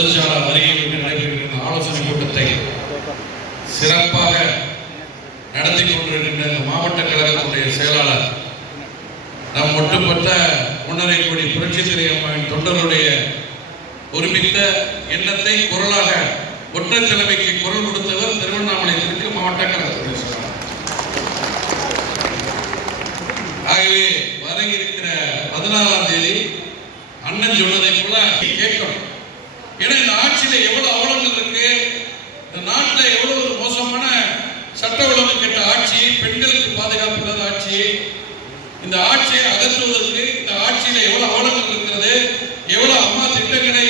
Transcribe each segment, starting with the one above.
பொதுச்சாலா வருகை நடைபெறுகின்ற ஆலோசனை கூட்டத்தை சிறப்பாக நடத்தி கொண்டிருக்கின்ற மாவட்ட கழகத்துடைய செயலாளர் நம் ஒட்டுமொத்த முன்னரை கூடி புரட்சி தலைவரின் தொண்டர்களுடைய ஒருமித்த எண்ணத்தை குரலாக ஒற்றை தலைமைக்கு குரல் கொடுத்தவர் திருவண்ணாமலை தெற்கு மாவட்ட கழகத்துடைய செயலாளர். ஆகவே வர இருக்கிற 14ஆம் தேதி அண்ணன் சொன்னதை போல கேட்கணும். ஏன்னா இந்த ஆட்சியில எவ்வளவு அவலங்கள் இருக்கு, இந்த நாட்டில் எவ்வளவு ஒரு மோசமான சட்ட ஒழுங்கு கெட்ட ஆட்சி, பெண்களுக்கு பாதுகாப்பு இல்லாத ஆட்சி, இந்த ஆட்சியை அகற்றுவதற்கு இந்த ஆட்சியில எவ்வளவு அவலங்கள் இருக்கிறது, எவ்வளவு அம்மா திட்டங்களை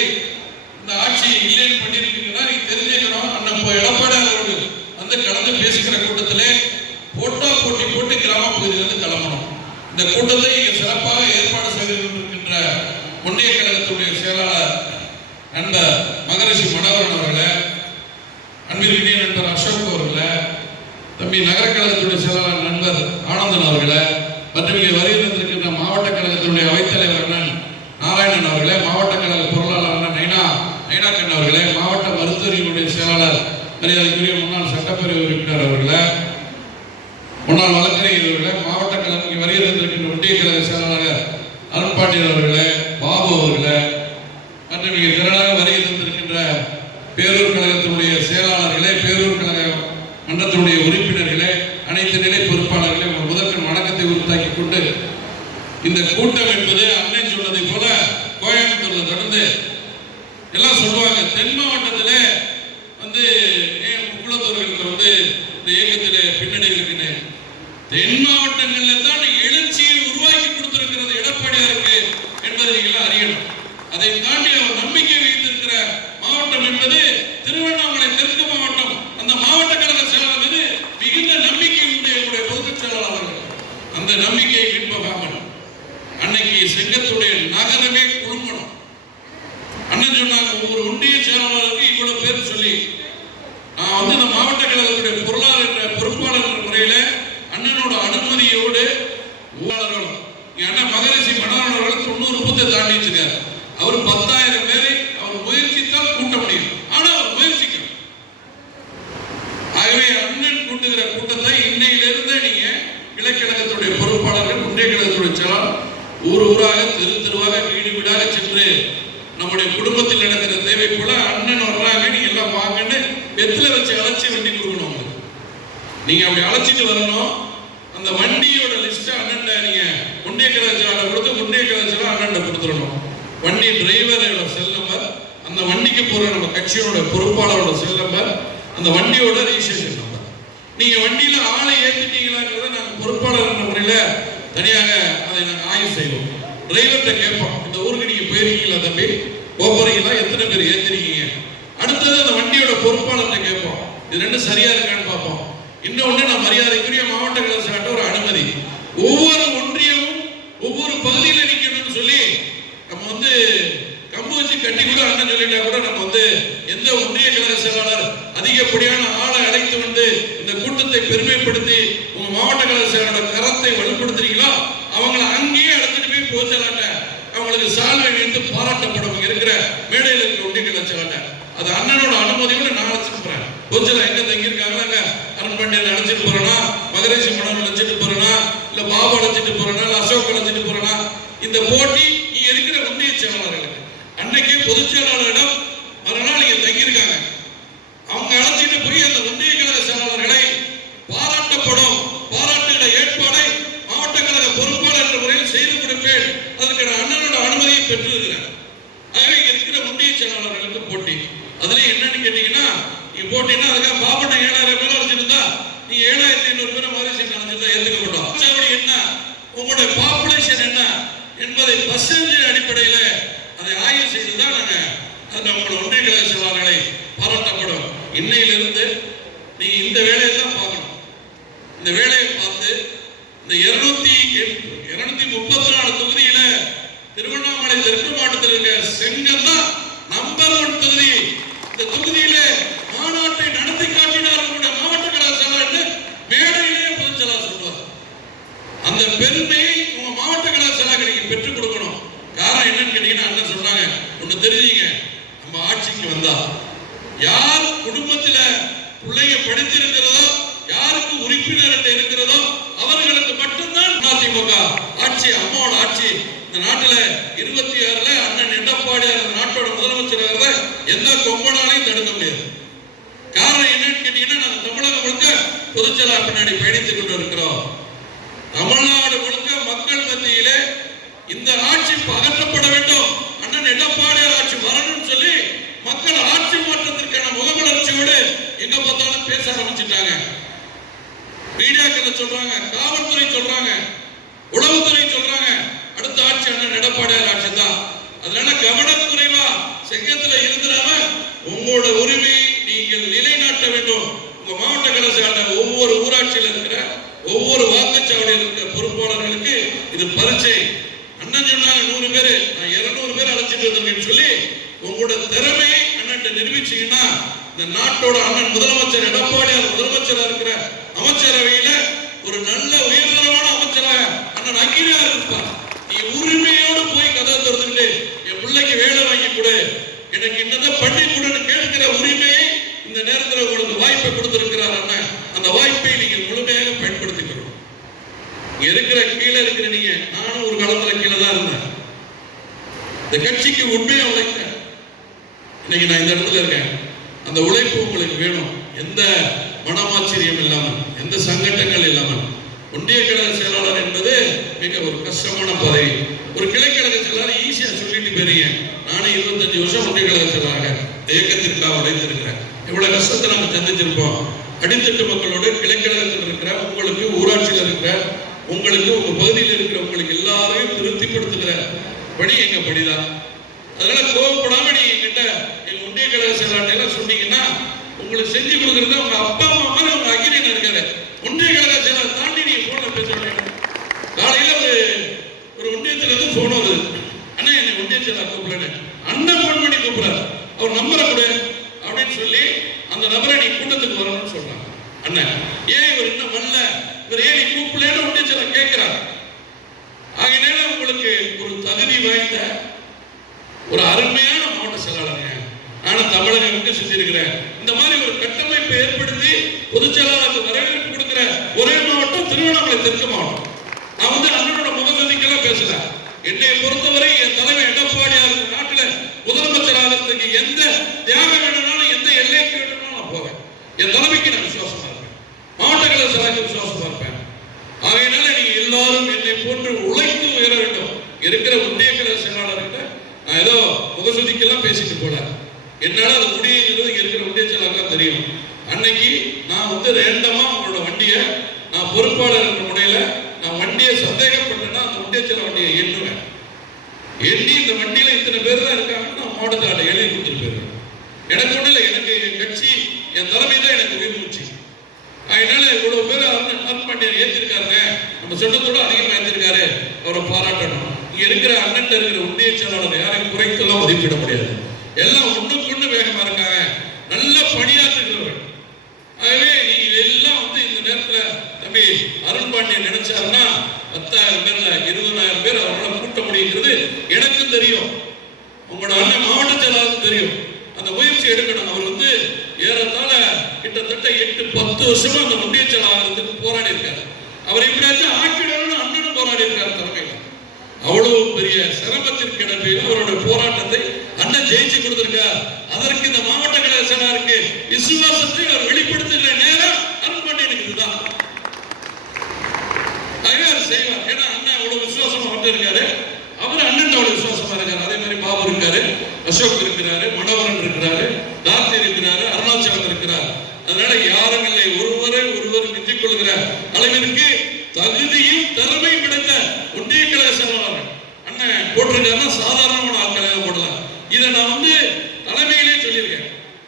இந்த ஆட்சி இல்லைன்னு பண்ணிருக்கீங்கன்னா நீங்க தெரிஞ்சுக்கணும். அண்ணன் எடப்பாடி அவர்கள் வந்து கலந்து பேசுகிற கூட்டத்திலே போட்டா போட்டி போட்டு கிராம பகுதியிலிருந்து கிளம்பணும். இந்த கூட்டத்தை இங்க சிறப்பாக ஏற்பாடு செய்து கொண்டிருக்கின்ற முன்னிய கழகத்துடைய செயலாளர் நண்பர் மகரிஷி மனோகரன் அவர்களே, அன்பிற்கினிய நண்பர் அசோக் அவர்களே, தம்பி நகர கழகத்துடைய செயலாளர் நண்பர் ஆனந்தன் அவர்களே, மற்றும் இங்கே வருகின்ற மாவட்ட கழகத்தினுடைய அவைத்தலைவர் அண்ணன் நாராயணன் அவர்களே, மாவட்ட கழக பொருளாளர் அண்ணன் நைனாக்கன் அவர்களே, மாவட்ட மருத்துவர்களுடைய செயலாளர் மரியாதைக்குரிய முன்னாள் சட்டப்பேரவை உறுப்பினர் அவர்களே, முன்னாள் வழக்கறிஞர் அவர்களே, மாவட்ட கழகம் இங்கே வருகின்ற ஒன்றிய கழக செயலாளர் அருண்பாண்டியன் அவர்களே, பாபு அவர்களே, மற்றும் இங்கே திரளாக வருகின்ற பேரூர் கழகத்தினுடைய செயலாளர்களே, பேரூர் கழக மன்றத்தினுடைய உறுப்பினர்களே, அனைத்து நிலை பொறுப்பாளர்களே, முதற்கண் வணக்கத்தை உறுத்தாக்கி கொண்டு இந்த கூட்டம் என்பது அண்ணன் சொன்னதை போல கோயம்புத்தூர்ல தொடர்ந்து எல்லாம் சொல்லுவாங்க. தென் மாவட்டத்தில் வந்து முக்குளத்தூர்களுக்கு வந்து இந்த இயக்கத்தில் பின்னணி இருக்குன்னு, தென் மாவட்டங்களில் தான் எழுச்சியை உருவாக்கி கொடுத்திருக்கிறது எடப்பாடியாருக்கு என்பதை நீங்கள் அறியணும். அதை தாண்டி அவர் நம்பிக்கை வைத்திருக்கிற மாவட்டம் என்பது திருவண்ணாமலை தெற்கு மாவட்டம். அந்த மாவட்ட கழக செயலாளர் மீது மிகுந்த நம்பிக்கை உண்டு என்னுடைய பொதுச் செயலாளர்கள். அந்த நம்பிக்கையை பின்பற்றாமல் அன்னைக்கு செங்கத்துடைய நகரமே குழுங்கணும். அண்ணன் சொன்னாங்க, ஒவ்வொரு ஒன்றிய செயலாளருக்கு இவ்வளவு பேர் சொல்லி நான் வந்து இந்த மாவட்ட கழகத்துடைய பொறுப்பாளர் என்ற முறையில அண்ணனோட அனுமதியோடு அண்ணன் மகரிஷி மனோகரன் அவர்கள் 90 பூத்தை தாண்டி வச்சிருக்காரு. அவர் 10,000 பேரை அவர் முயற்சித்தால் கூட்ட முடியும். ஆனா அவர் முயற்சிக்கணும். ஆகவே அண்ணன் கூட்டுகிற கூட்டத்தை இன்னையிலிருந்து நீங்க கிழக்கழகத்துடைய பொறுப்பாளர்கள், ஒன்றிய கழகத்துடைய செயலாளர் ஊர் ஊராக தெரு தெருவாக வீடு வீடாக சென்று நம்முடைய குடும்பத்தில் நடக்கிற தேவை போல அண்ணன் வர்றாங்க, நீங்க எல்லாம் வாங்கன்னு வெத்தில வச்சு அழைச்சி வண்டி கொடுக்கணும். நீங்க அப்படி அழைச்சிட்டு வரணும். அந்த வண்டியோட லிஸ்ட் அண்ணன் நீங்க ஒன்றிய கழக செயலாளர் கொடுத்து ஒன்றிய கழக செயலாளர் அண்ணன் கொடுத்துடணும். வண்டி டிரைவரோட செல் நம்பர், அந்த வண்டிக்கு போற நம்ம கட்சியோட பொறுப்பாளரோட செல் நம்பர், அந்த வண்டியோட ரெஜிஸ்ட்ரேஷன் நம்பர். நீங்க வண்டியில ஆளை ஏற்றிட்டீங்களாங்கிறத நாங்கள் பொறுப்பாளர் என்ற முறையில தனியாக அதை நாங்கள் ஆய்வு செய்வோம். டிரைவர்கிட்ட கேட்போம், இந்த ஊருக்கு நீங்க போயிருக்கீங்களா தம்பி, போறீங்களா, எத்தனை பேர் ஏற்றிருக்கீங்க. அடுத்தது அந்த வண்டியோட பொறுப்பாளர்கிட்ட கேட்போம், இது ரெண்டும் சரியா இருக்கான்னு பார்ப்போம். இன்னொன்னு நான் மரியாதைக்குரிய மாவட்ட கழக செயலாளர் ஒரு அனுமதி, ஒவ்வொரு ஒன்றியமும் ஒவ்வொரு பகுதியில் நிற்கணும்னு சொல்லி நம்ம வந்து கம்பு வச்சு கட்டி கூட அண்ணன் சொல்லிட்டா கூட நம்ம வந்து எந்த ஒன்றிய கழக செயலாளர் அதிகப்படியான ஆளை அழைத்து வந்து இந்த கூட்டத்தை பெருமைப்படுத்தி உங்க மாவட்ட கழக செயலாளர் கரத்தை வலுப்படுத்துறீங்களோ அவங்களை அங்கேயே அழைச்சிட்டு போய் போச்சலாட்ட அவங்களுக்கு சால்வை வைத்து பாராட்டப்படும் இருக்கிற மேடையில் இருக்கிற ஒன்றிய கழக செயலாளர். அது அண்ணனோட அனுமதியோட நான் அழைச்சிட்டு போறேன். போச்சலா எங்க தங்கியிருக்காங்க, அருண்பாண்டியன் அழைச்சிட்டு போறேனா, மகரிஷி மனோகரன் அழைச்சிட்டு போறேனா, இல்ல பாபு அழைச்சிட்டு போறேனா, இல்ல அசோக் அழைச்சிட்டு போறேனா, இந்த போட்டி நீ இருக்கிற ஒன்றிய செயலாளர்களுக்கு. அன்னைக்கு பொதுச் செயலாளரிடம் மறுநாள் இங்க தங்கியிருக்காங்க, அவங்க அழைச்சிட்டு போய் அந்த ஒன்றிய கழக செயலாளர்களை பாராட்டப்படும் பாராட்டுகிற ஏற்பாடை மாவட்ட கழக பொறுப்பாளர் என்ற முறையில் செய்து கொடுப்பேன். அதற்கு அண்ணனோட அனுமதியை பெற்றிருக்கிறேன். ஆகவே இங்க இருக்கிற ஒன்றிய செயலாளர்களுக்கு போட்டி. அதுல என்னன்னு கேட்டீங்கன்னா, நீங்க போட்டினா அதுக்காக பாபண்ண 7,000 பேர் அழைச்சிருந்தா நீங்க 7,800 பேரை மறுசி அழைச்சிருந்தா ஏத்துக்க மாட்டோம். என்ன உங்களுடைய பாப்புலேஷன் என்ன என்பதை பர்சன்டேஜ் அடிப்படையில் அதை ஆய்வு செய்துதான் நம்மளோட ஒன்றிய கழக செயலாளர்களை பாராட்டப்படும். இன்னையிலிருந்து நீங்க இந்த வேலையை தான் பார்க்கணும். இந்த வேலையை பார்த்து இந்த 234 தொகுதியில திருவண்ணாமலை தெற்கு மாவட்டத்தில் இருக்க செங்கல் தான் நம்பர் 1 தொகுதி. இந்த தொகுதியில மாநாட்டை நடத்தி காட்டினார் மாவட்ட கழக செயலாளர் மேடையிலேயே பொதுச் செயலாளர் சொல்வார். அந்த பெருமையை உங்க மாவட்ட கழக செயலாளர் நீங்க பெற்றுக் கொடுக்கணும். காரணம் என்னன்னு கேட்டீங்கன்னா, அண்ணன் சொன்னாங்க, ஒண்ணு தெரிஞ்சுங்க, நம்ம ஆட்சிக்கு வந்தா யார் குடும்பத்தில பிள்ளைங்க படித்திருக்கிறதோ, யாருக்கு உறுப்பினர் இருக்கிறதோ அவர்களுக்கு மட்டும்தான் அதிமுக ஆட்சி, அம்மாவோட ஆட்சி. இந்த நாட்டுல 26ல அண்ணன் எடப்பாடியார் நாட்டோட முதலமைச்சராக எந்த கொம்பனாலையும் தடுக்க முடியாது. காரணம் என்னன்னு கேட்டீங்கன்னா, நாங்க தமிழகம் முழுக்க பொதுச்செயலாளர் பின்னாடி பயணித்துக் கொண்டு இருக்கிறோம். தமிழ்நாடு முழுக்க மக்கள் மத்தியிலே இந்த ஆட்சி அகற்றப்பட வேண்டும், அண்ணன் எடப்பாடியார் ஆட்சி வரணும்னு சொல்லி மக்கள் ஆட்சி மாற்றத்திற்கான முகமலர்ச்சியோடு எங்க பார்த்தாலும் பேச ஆரம்பிச்சுட்டாங்க. மீடியாக்கள் சொல்றாங்க, காவல்துறை சொல்றாங்க, உளவுத்துறை சொல்றாங்க, அடுத்த ஆட்சி அண்ணன் எடப்பாடியார் ஆட்சி தான். அதனால கவனக்குறைவா செங்கத்துல இருந்துடாம உங்களோட உரிமையை நீங்கள் நிலைநாட்ட வேண்டும். உங்க மாவட்ட கலசால ஒவ்வொரு ஊராட்சியில் இருக்கிற ஒவ்வொரு வாக்குச்சாவடியில் இருக்கிற பொறுப்பாளர்களுக்கு இது பரீட்சை. அண்ணன் சொன்னாங்க 100 பேரு, நான் 200 பேர் அழைச்சிட்டு வந்தேன்னு சொல்லி உங்களோட திறமையை அண்ணன் நிரூபிச்சீங்கன்னா இந்த நாட்டோட அண்ணன் முதலமைச்சர் எடப்பாடியார் முதலமைச்சரா இருக்கிற அமைச்சரவையில ஒரு நல்ல உயர்தரமான அமைச்சராக அண்ணன் அகிலார் இருப்பார். நீ உரிமையோடு போய் கதை திறந்துட்டு என் பிள்ளைக்கு வேலை வாங்கி கொடு, எனக்கு என்னதான் பண்ணி கொடுன்னு கேட்கிற உரிமையை இந்த நேரத்தில் உங்களுக்கு வாய்ப்பை கொடுத்திருக்கிறார் அண்ணன். அந்த வாய்ப்பை நீங்க முழுமையாக பயன்படுத்திக்கணும். இங்க இருக்கிற கீழே இருக்கிற நீங்க, நானும் ஒரு காலத்துல கீழே தான் இருந்தேன். இந்த கட்சிக்கு உண்மையா உழைத்தேன். இன்னைக்கு நான் இந்த இடத்துல இருக்கேன். அந்த உழைப்பு உங்களுக்கு வேணும். எந்த மனமாச்சரியம் இல்லாமல், எந்த சங்கடங்கள் இல்லாமல். ஒன்றிய கழக செயலாளர் என்பது மிக ஒரு கஷ்டமான பதவி. ஒரு கிளைக்கழக செயலாளர் ஈஸியா சொல்லிட்டு போறீங்க. நானும் 25 வருஷம் ஒன்றிய கழக செயலாளராக இயக்கத்திற்காக உழைத்திருக்கிறேன். இவ்வளவு கஷ்டத்தை நாம சந்திச்சிருப்போம். அடித்தட்டு மக்களோடு கிளைக்கழகத்தில் இருக்கிற உங்களுக்கு, ஊராட்சியில் இருக்கிற உங்களுக்கு, உங்க பகுதியில் இருக்கிற உங்களுக்கு எல்லாரையும் திருப்திப்படுத்துகிற பணி எங்க படிதான். அதனால கோவப்படாம நீங்க என்கிட்ட எங்க ஒன்றிய கழக செயலாளர் சொன்னீங்கன்னா உங்களுக்கு செஞ்சு கொடுக்கறது உங்க அப்பா அம்மா மாதிரி உங்க அகிலன் இருக்காரு. ஒன்றிய கழக செயலாளர் தாண்டி நீங்க போன்ல பேச வேண்டிய காலையில ஒரு ஒன்றியத்துல இருந்து போன் வருது, அண்ணா என்னை ஒன்றிய செயலாளர் கூப்பிடுறேன். அண்ணன் போன் பண்ணி கூப்பிடுறாரு, அவர் நம்பரை கொடு அப்படின்னு சொல்லி அந்த நபரை நீ கூட்டத்துக்கு வரணும்னு சொல்றாங்க. அண்ணன் ஏன் இவர் இன்னும் வரல, இவர் ஏன் நீ கூப்பிடலன்னு ஒன்றிய செயலாளர் கேட்கிறார். ஆகையினால உங்களுக்கு ஒரு தகுதி வாய்ந்த ஒரு அருமையான மாவட்ட செயலாளர் நானும் தமிழகம் விட்டு சுத்தி இருக்கிறேன். இந்த மாதிரி ஒரு கட்டமைப்பை ஏற்படுத்தி பொதுச் செயலாளருக்கு வரவேற்பு கொடுக்கிற ஒரே மாவட்டம் திருவண்ணாமலை தெற்கு மாவட்டம். நான் அண்ணனோட முகசந்திக்கெல்லாம் பேசல. என்னை பொறுத்தவரை என் தலைவர் எடப்பாடியார் நாட்டில் முதலமைச்சர் ஆகிறதுக்கு எந்த தியாகம் வேணும்னாலும், எந்த எல்லைக்கு வேணும்னாலும் நான் போவேன். என் தலைமைக்கு நான் விசுவாசமா இருப்பேன், மாவட்ட கழக செயலாளருக்கு விசுவாசமா இருப்பேன். ஆகையினால நீங்க எல்லாரும் என்னை போன்று உழைத்து உயர வேண்டும். இருக்கிற ஒன்றிய கழக செயலாளர்கிட்ட நான் ஏதோ முகசதிக்கெல்லாம் பேசிட்டு போல, என்னால அது முடியுங்கிறது இருக்கிற ஒன்றிய செயலாளருக்கு தெரியும். அன்னைக்கு நான் ரேண்டமா உங்களோட வண்டியை, நான் பொறுப்பாளர் என்ற முறையில நான் வண்டியை சந்தேகப்பட்டேன்னா அந்த ஒன்றிய செயலாளர் வண்டியை எண்ணுவேன். எண்ணி இந்த வண்டியில இத்தனை பேர் தான் இருக்காங்கன்னு நான் மாவட்டத்தில் எழுதி கொடுத்துட்டு போயிருவேன். எனக்கு ஒண்ணு இல்லை, எனக்கு கட்சி என் தலைமை தான் எனக்கு உயிர் மூச்சு. அதனால இவ்வளவு பேர் அருண்பாண்டியன் ஏற்றிருக்காருங்க, நம்ம சொன்னதோட அதிகமாக ஏற்றிருக்காரு, அவரை பாராட்டணும். இங்க இருக்கிற அண்ணன் இருக்கிற ஒன்றிய செயலாளர் யாரையும் குறைத்தெல்லாம் மதிப்பிட முடியாது. எல்லாம் ஒண்ணுக்கு வேகமா இருக்காங்க, நல்ல பணியாற்றுகிறவர்கள். ஆகவே நீங்க எல்லாம் இந்த நேரத்துல தம்பி அருண்பாண்டியன் நினைச்சாருன்னா 10,000 பேர்ல 20,000 பேர் அவரால் கூட்ட முடியுங்கிறது எனக்கும் தெரியும், உங்களோட அண்ணன் மாவட்ட செயலாளருக்கு தெரியும். அந்த முயற்சி எடுக்கணும். அவர் ஏறத்தாழ கிட்டத்தட்ட 8-10 வருஷமா அந்த ஒன்றிய செயலாளருக்கு போராடி இருக்காரு. அவர் எப்படியாச்சும் ஆக்கிடணும்னு அண்ணனும் போராடி இருக்காரு தலைமையில. அவ்வளவு பெரிய சிரமத்திற்கு இடையில அவரோட போராட்டத்தை அண்ணன் ஜெயிச்சு கொடுத்திருக்கார். அதற்கு இந்த மாவட்ட கழக செயலாளருக்கு விசுவாசத்தை அவர் வெளிப்படுத்துகிற நேரம் அருண்பாண்டியனுக்கு இதுதான். அவர் செய்வார். ஏன்னா அண்ணன் அவ்வளவு விசுவாசமா வந்து இருக்காரு, அவர் அண்ணன் அவ்வளவு விசுவாசமா இருக்காரு. அதே மாதிரி பாபு இருக்காரு, அசோக் இருக்கிறாரு, மனோகரன் இருக்கிறாரு, கார்த்தி இருக்கிறாரு, அருணாச்சலம் இருக்கிறார். அதனால யாரும் இல்லை, ஒருவர் நிறுத்திக் கொள்கிற அளவிற்கு தகுதியும் திறமையும் கிடைத்த ஒன்றிய கழக செயலாளர் அண்ணன் போட்டிருக்காருன்னா சாதாரணமான ஆட்களை போடலாம். இதை நான் தலைமையிலே சொல்லியிருக்கேன்.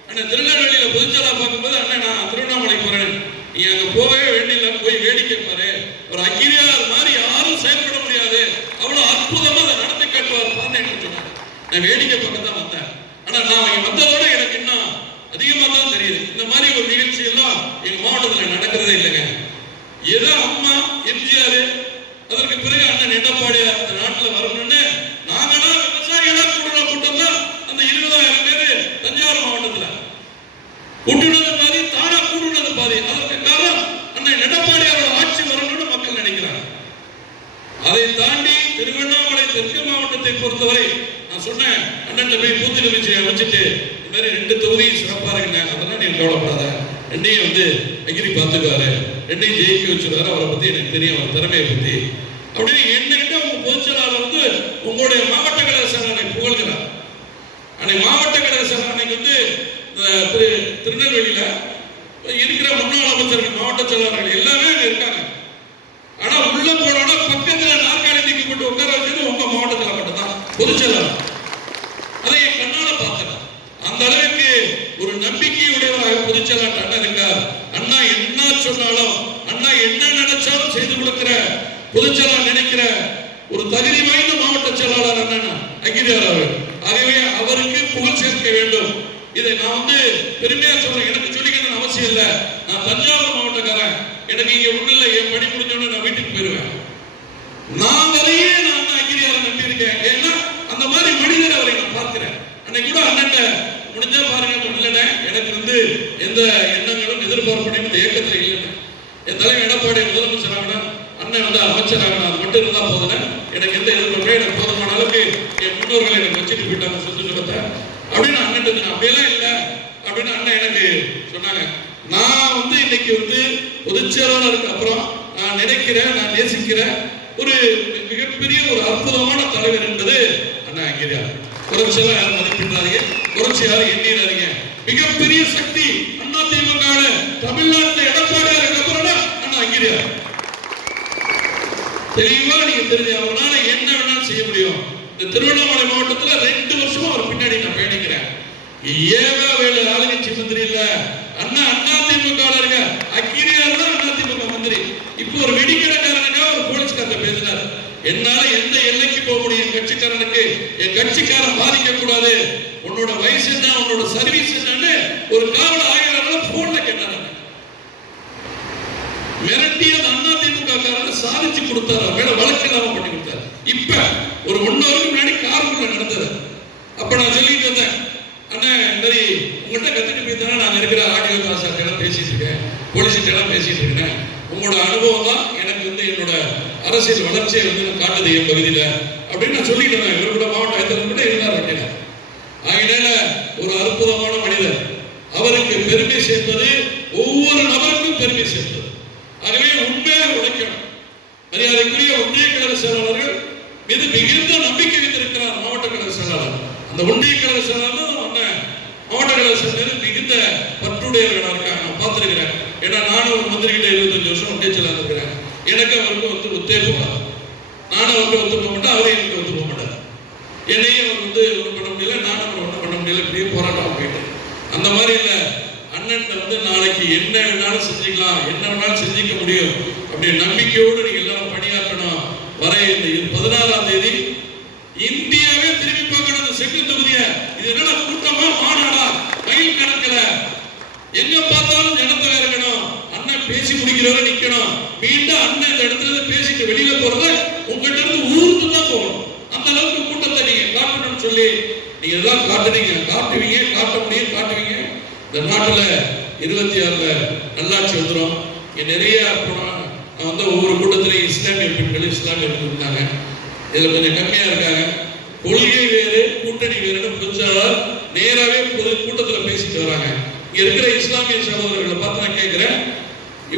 அண்ணன் திருநெல்வேலியில பொதுச்செயலாளர் பார்க்கும்போது, அண்ணன் நான் திருவண்ணாமலை போறேன், நீ அங்க போகவே வேண்டியல, போய் வேடிக்கை பாரு, ஒரு அக்கிரியார் மாதிரி யாரும் செயல்பட முடியாது, அவ்வளவு அற்புதமா அதை நடத்தி காட்டுவார் சொன்னாங்க. நான் வேடிக்கை பார்க்க தான் வந்தேன். ஆனா நான் இங்க வந்ததோட எனக்கு இன்னும் அதிகமா தான் தெரியுது. இந்த மாதிரி ஒரு நிகழ்ச்சி எல்லாம் எங்க மாவட்டத்தில் நடக்கிறதே இல்லைங்க. ஏதோ அம்மா எம்ஜிஆர், அதற்கு பிறகு அண்ணன் எடப்பாடியார் இந்த நாட்டில் வரணும்னு நாங்களாம் விவசாயிகளா கூடுற கூட்டம் தான் அந்த 20,000 பேர் கூட்டுனது பாதி, தானா கூடுனது பாதி. அதற்கு காரணம் அண்ணன் எடப்பாடி அவர்கள் ஆட்சி வரணும்னு மக்கள் நினைக்கிறாங்க. அதை தாண்டி திருவண்ணாமலை தெற்கு மாவட்டத்தை பொறுத்தவரை நான் சொன்னேன், அண்ணன் போய் பூத்து நிகழ்ச்சியை அமைச்சிட்டு இந்த மாதிரி 2 தொகுதி சிறப்பா இருக்குங்க, அதெல்லாம் நீங்க கவலைப்படாத, ரெண்டையும் அகிரி பார்த்துக்காரு, ரெண்டையும் ஜெயிக்க வச்சிருக்காரு, அவரை பத்தி எனக்கு தெரியும், அவர் திறமையை பத்தி அப்படின்னு என்னகிட்ட உங்க பொதுச்செயலாளர் உங்களுடைய மாவட்ட கழக செயலாளரை புகழ்கிறார். அன்னைக்கு மாவட்ட கழக செயலாளர் அன்னைக்கு திருநெல்வேலியில இருக்கிற முன்னாள் அமைச்சர்கள் மாவட்ட செயலாளர்கள் எல்லாமே இருக்காங்க. ஆனா உள்ள போனோட பக்கத்துல நாற்காலி தூக்கி போட்டு உட்கார வச்சது உங்க மாவட்டத்தில் மட்டும்தான் பொதுச்செயலாளர். அதை என் கண்ணால பார்த்தேன். அந்த அளவுக்கு ஒரு நம்பிக்கை உடையவராக பொதுச்செயலாளர் அண்ணா இருக்கார். அண்ணா என்ன சொன்னாலும், அண்ணா என்ன நினைச்சாலும் செய்து கொடுக்கிற பொதுச்செயலாளர் நினைக்கிற ஒரு தகுதி வாய்ந்த மாவட்ட செயலாளர் அண்ணா அகிரியார் அவர். ஆகவே அவருக்கு புகழ் சேர்க்க வேண்டும். இதை நான் பெருமையா சொல்றேன். எனக்கு சொல்லிக்கணும் அவசியம் இல்லை. நான் தஞ்சாவூர் மாவட்டக்காரன். எனக்கு இங்க ஒண்ணு இல்லை, என் படி முடிஞ்சோன்னு நான் வீட்டுக்கு போயிருவேன். நான் வரையே நான் அகிரியாரை நம்பி இருக்கேன். ஏன்னா அந்த மாதிரி மனிதர் அவரை நான் பார்க்கிறேன். அன்னைக்கு கூட அண்ணன் முடிஞ்சா பாருங்க இல்லைன்னு எனக்கு எந்த எண்ணங்களும் எதிர்பார்ப்பு இந்த இயக்கத்தில் இல்லைன்னு. என் தலைவர் எடப்பாடி முதலமைச்சர் ஆகணும், அண்ணன் அமைச்சர் ஆகணும், அது மட்டும் இருந்தா போதுன்னு எனக்கு எந்த எதிர்பார்ப்பே எனக்கு போதுமான அளவுக்கு என் முன்னோர்களை எனக்கு வச்சுட்டு போயிட்டாங்க சொத்து சொல்லத்தை அப்படின்னு அண்ணன் அப்படியெல்லாம் இல்லை அப்படின்னு அண்ணன் எனக்கு சொன்னாங்க. நான் இன்னைக்கு பொதுச்செயலாளருக்கு அப்புறம் நான் நினைக்கிறேன், நான் நேசிக்கிற ஒரு மிகப்பெரிய ஒரு அற்புதமான தலைவர் என்பது அண்ணா அகிரியார். குறைச்செல்லாம் யாரும் மதிப்பிடாதீங்க, குறைச்சி யாரும் எண்ணிடாதீங்க. மிகப்பெரிய சக்தி அண்ணா திமுக தமிழ்நாட்டில் எடப்பாடியார் அப்புறம் அண்ணா அகிரியார். தெளிவா நீங்க தெரிஞ்சு அவரால் என்ன வேணாலும் செய்ய முடியும். இந்த திருவண்ணாமலை மாவட்டத்தில் 2 வருஷமா அவர் பின்னாடி நான் பயணிக்கிறேன். ஏகா வேலை ஆளுங்கட்சி மந்திரி இல்ல, அண்ணா திமுக அகிரியார் தான் அண்ணா திமுக மந்திரி. இப்போ ஒரு வெடிக்கடைக்காரனுக்காக ஒரு போலீஸ்காரர் பேசினார். என்னால எந்த எல்லைக்கு போக முடியும், என் கட்சிக்காரனுக்கு, என் கட்சிக்காரன் பாதிக்க கூடாது, உன்னோட வயசு என்ன, உன்னோட சர்வீஸ் என்னன்னு ஒரு காவல் ஆய்வாளர் போன்ல கேட்டாங்க. மிரட்டிய அண்ணா திமுக காரன் சாதிச்சு கொடுத்தாரு, மேல வழக்கு இல்லாம பண்ணி கொடுத்தாரு. இப்ப ஒரு 1 வருஷம் முன்னாடி கார்குள்ள நடந்தது. அப்ப நான் சொல்லிட்டு வந்தேன், அண்ணா இந்த மாதிரி உங்கள்கிட்ட கத்துட்டு போய் தானே நான் இருக்கிற ஆடியோ தாசாட்டெல்லாம் பேசிட்டு இருக்கேன், போலீஸ்கிட்டலாம் பேசிட்டு இருக்கேன். உங்களோட அனுபவம் தான் எனக்கு என்னோட அரசியல் வளர்ச்சியை காட்டுது என் பகுதியில அப்படின்னு நான் சொல்லிட்டு இருந்தேன். இவர் கூட மாவட்ட ஆய்வாளர் கூட இருந்தார் அப்படின்னா. ஆகினால ஒரு அற்புதமான மனிதர். அவருக்கு பெருமை சேர்ப்பது ஒவ்வொரு நபருக்கும் பெருமை சேர்ப்பது. ஆகவே உண்மையாக உழைக்கணும். மரியாதைக்குரிய ஒன்றிய கழக செயலாளர்கள் மீது மிகுந்த நம்பிக்கை வைத்திருக்கிறார் மாவட்ட கழக செயலாளர். அந்த ஒன்றிய கழக செயலாளர் மாவட்ட கழக செயலாளர் மிகுந்த பற்றுடையவர்களாக இருக்காங்க. நான் பார்த்திருக்கிறேன். ஏன்னா நானும் ஒரு மந்திரி கிட்ட 25 வருஷம் ஒன்றிய செயலாளர் இருக்கிறேன். எனக்கு அவருக்கு ஒத்தே போகாது. நானும் அவருக்கு ஒத்து போக மாட்டேன், அவரே எனக்கு ஒத்து போக மாட்டார். என்னையும் அவர் ஒன்றும் பண்ண முடியல, நானும் அவர் ஒன்றும் பண்ண முடியல. பெரிய போராட்டம் போயிட்டு அந்த மாதிரி இல்லை. அண்ணன் நாளைக்கு என்ன வேணாலும் செஞ்சுக்கலாம், என்ன வேணாலும் செஞ்சுக்க முடியும் அப்படின்னு நம்பிக்கையோடு நீங்க எல்லாரும் பணியாற்றணும். வர இந்த 16ஆம் தேதி இந்தியாவே திரும்பி பார்க்கணும். இந்த செக்கு தொகுதிய இது என்னடா கூட்டமா மாநாடா மயில் கணக்குல எங்க பார்த்தாலும் ஜனத்தொகை இருக்கணும். அண்ணன் பேசி முடிக்கிறவரை நிக்கணும். மீண்டும் அண்ணன் இந்த இடத்துல பேசிட்டு வெளியில போறத உங்ககிட்ட இருந்து ஊருக்கு தான் போகணும். அந்த அளவுக்கு கூட்டத்தை நீங்க காட்டணும்னு சொல்லி நீங்க எல்லாம் காட்டுவீங்க, காட்ட முடியும், காட்டுவீங்க. இந்த நாட்டுல 26ல நல்லாட்சி வந்துடும். இங்க நிறைய ஒவ்வொரு கூட்டத்திலையும் இஸ்லாமிய பெண்கள் இஸ்லாமியர்கள் இருந்தாங்க. இதுல கொஞ்சம் கம்மியா இருக்காங்க. கொள்கை வேறு கூட்டணி வேறுன்னு புதுச்சாளர் நேராவே கூட்டத்தில் பேசிட்டு வராங்க. இங்க இருக்கிற இஸ்லாமிய சகோதரர்களை பார்த்து நான் கேட்கிறேன்,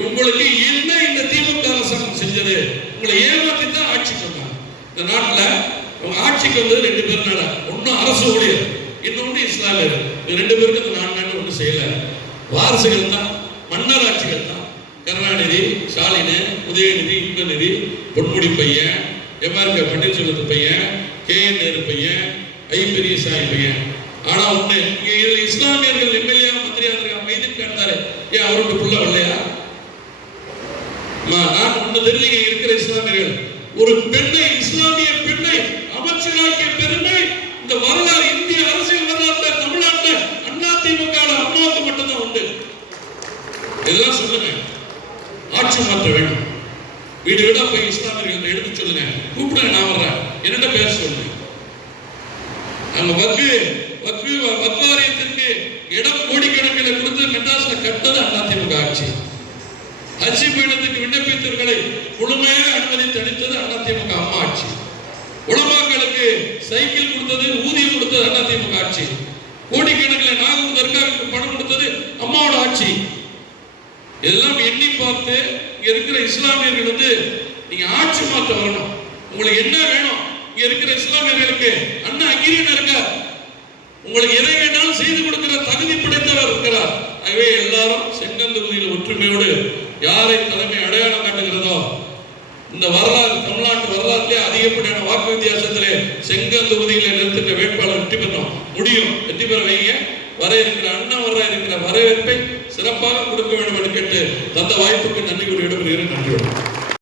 உங்களுக்கு என்ன இந்த திமுக அரசாங்கம் செஞ்சது? உங்களை ஏமாற்றி தான் ஆட்சிக்கு வந்தாங்க. இந்த நாட்டில் ஆட்சிக்கு வந்தது 2 பேர்னால. ஒன்னு அரசு ஊழியர், இன்னொன்று இஸ்லாமியர். 2 பேருக்கு இந்த 4 நாள் ஒன்றும் செய்யல. வாரிசுகள் தான், மன்னர் ஆட்சிகள் தான். கருணாநிதி, ஸ்டாலின், உதயநிதி, இன்பநிதி, பொன்முடி பையன், எம்ஆர்கே பன்னீர்செல்வத்து பையன், KN நேரு பையன், பெரியசாமி பையன். ஆனா ஒண்ணு, இதுல இஸ்லாமியர்கள் எம்எல்ஏ மந்திரியா இருக்காங்க. மைதீன் காந்தாரு ஏன் அவருக்கு புள்ள வரலையா? நான் ஒண்ணு தெரியல. இருக்கிற இஸ்லாமியர்கள் ஒரு பெண்ணை, இஸ்லாமிய பெண்ணை அமைச்சராக்கிய பெருமை இந்த வரலாறு, இந்திய அரசியல் வரலாறு தமிழ்நாட்டில் அதிமுக அம்மாவுக்கு மட்டும்தான் உண்டு. இதெல்லாம் சொல்லுங்க. ஆட்சி மாற்ற வேண்டும். வீடு வீடா போய் இஸ்லாமியர்கள் எடுத்து சொல்லுங்க. கூப்பிடுங்க, நான் வர்றேன், என்னட்ட பேச சொல்லுங்க. அங்க வக்கு வாரியத்திற்கு இடம் கோடிக்கணக்கில் கொடுத்து மெட்ராஸ்ல கட்டது அதிமுக ஆட்சி. ஹஜ் பயணத்துக்கு விண்ணப்பித்தவர்களை முழுமையாக அனுமதித்து அளித்தது அதிமுக அம்மா ஆட்சி. உலமாக்களுக்கு சைக்கிள் கொடுத்தது, ஊதியம் கொடுத்தது அதிமுக ஆட்சி. கோடிக்கணக்கில் நாகூர் தர்காவுக்கு பணம் கொடுத்தது அம்மாவோட ஆட்சி. இதெல்லாம் எண்ணி பார்த்து இங்க இருக்கிற இஸ்லாமியர்கள் நீங்க ஆட்சி மாற்றம் வரணும். உங்களுக்கு என்ன வேணும்? இங்க இருக்கிற இஸ்லாமியர்களுக்கு அண்ணா அங்கீகாரம் இருக்கா? உங்களுக்கு எதை வேணாலும் செய்து கொடுக்கிற தகுதி படைத்தவர் இருக்கிறார். ஆகவே எல்லாரும் செங்கந்தகுதியில் ஒற்றுமையோடு யாரை தலைமை அடையாளம் காட்டுகிறதோ, இந்த வரலாறு தமிழ்நாட்டு வரலாற்றிலே அதிகப்படியான வாக்கு வித்தியாசத்திலே செங்கந்தகுதியிலே நிறுத்துகிற வேட்பாளர் வெற்றி பெறணும். முடியும், வெற்றி பெற வைங்க. வர இருக்கிற வரவேற்பை சிறப்பாக கொடுக்க வேண்டும் என்று கேட்டு தந்த வாய்ப்புக்கு நன்றி கூறி விடைபெறுகிறேன். நன்றி.